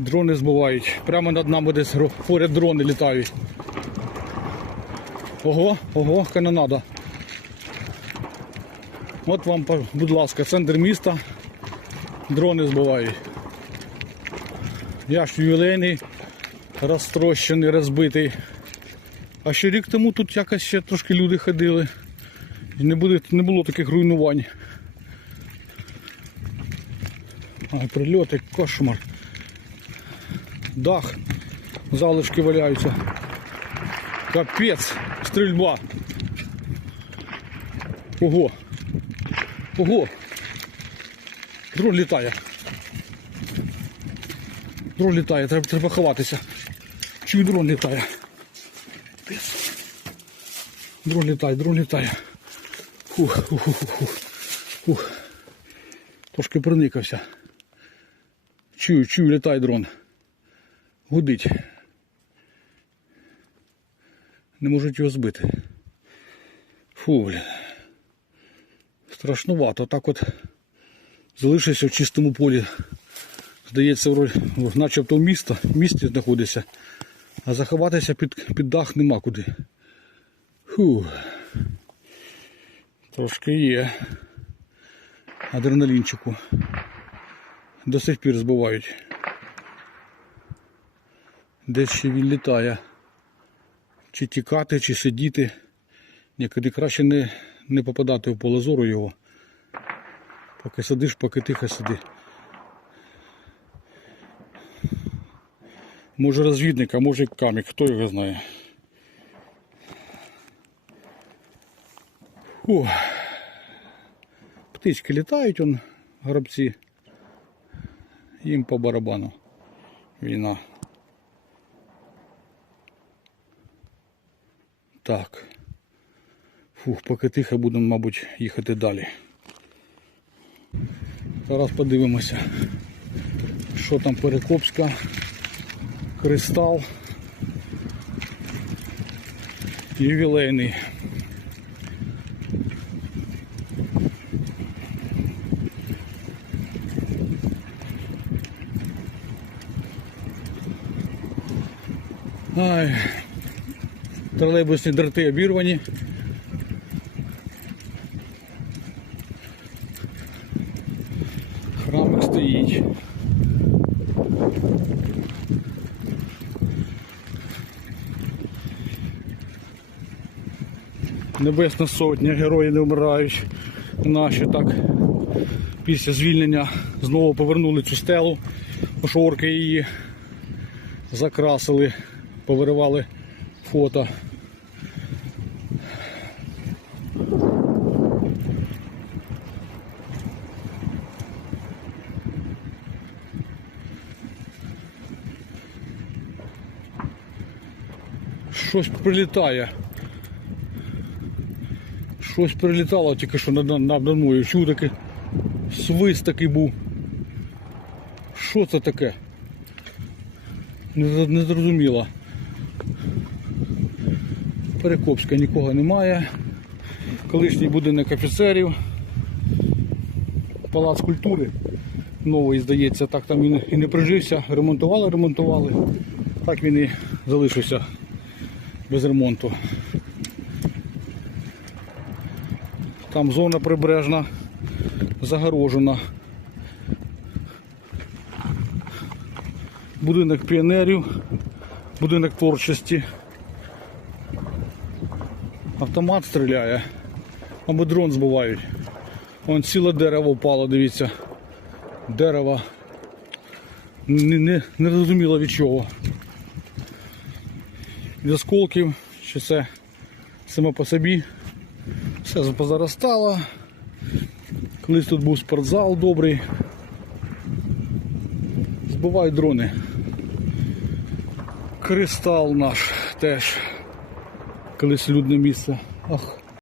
Дрони збивають. Прямо над нами десь поряд дрони літають. Ого, ого, канонада. От вам, будь ласка, центр міста. Дрони збивають. Я ж ювілейний, розтрощений, розбитий. А ще рік тому тут якось ще трошки люди ходили. І не, буде, не було таких руйнувань. А прильоти, кошмар. Дах, залишки валяються. Капець, стрільба. Ого. Ого. Дрон літає. Дрон літає, треба, треба ховатися. Чую дрон літає. Дрон літає, дрон літає. Фух, фух, фух, фух. фух. Трошки проникався. Чую, чую, літає дрон. Гудить. Не можуть його збити. Фу, блін. Страшнувато. Так от залишився в чистому полі. Здається, вроді, начебто в місто, в місті знаходиться, а заховатися під, під дах нема куди. Фу. Трошки є. Адреналінчику. До сих пір збивають. Десь ще він літає. Чи тікати, чи сидіти. Нікуди краще не, не попадати в поле зору його. Поки сидиш, поки тихо сиди. Може розвідник, а може камік, хто його знає. Фух. Птички літають, он, грабці. Їм по барабану. Війна. Так. Фух, поки тихо будемо, мабуть, їхати далі. Зараз подивимося, що там Перекопська, кристал. Ювілейний. Ай, тролейбусні дроти обірвані. Храмик стоїть. Небесна сотня, герої не вмирають. Наші так після звільнення знову повернули цю стелу, пошорки її закрасили, повиривали фото. Щось прилітає. Щось прилітало тільки що над, над мною. Чув такий свист такий був. Що це таке? Не, не зрозуміло. Перекопська нікого немає. Колишній будинок офіцерів. Палац культури. Новий, здається, так там він і не прижився. Ремонтували, ремонтували. Так він і залишився без ремонту. Там зона прибережна, загорожена. Будинок піонерів, будинок творчості. Автомат стріляє, або дрон збивають. Вон ціле дерево впало, дивіться. Дерево. Не, не, не зрозуміло від чого. Від осколків, чи це само по собі. Все позаростало. Колись тут був спортзал добрий. Збивають дрони. Кристал наш теж. Колись людне місце. Ах.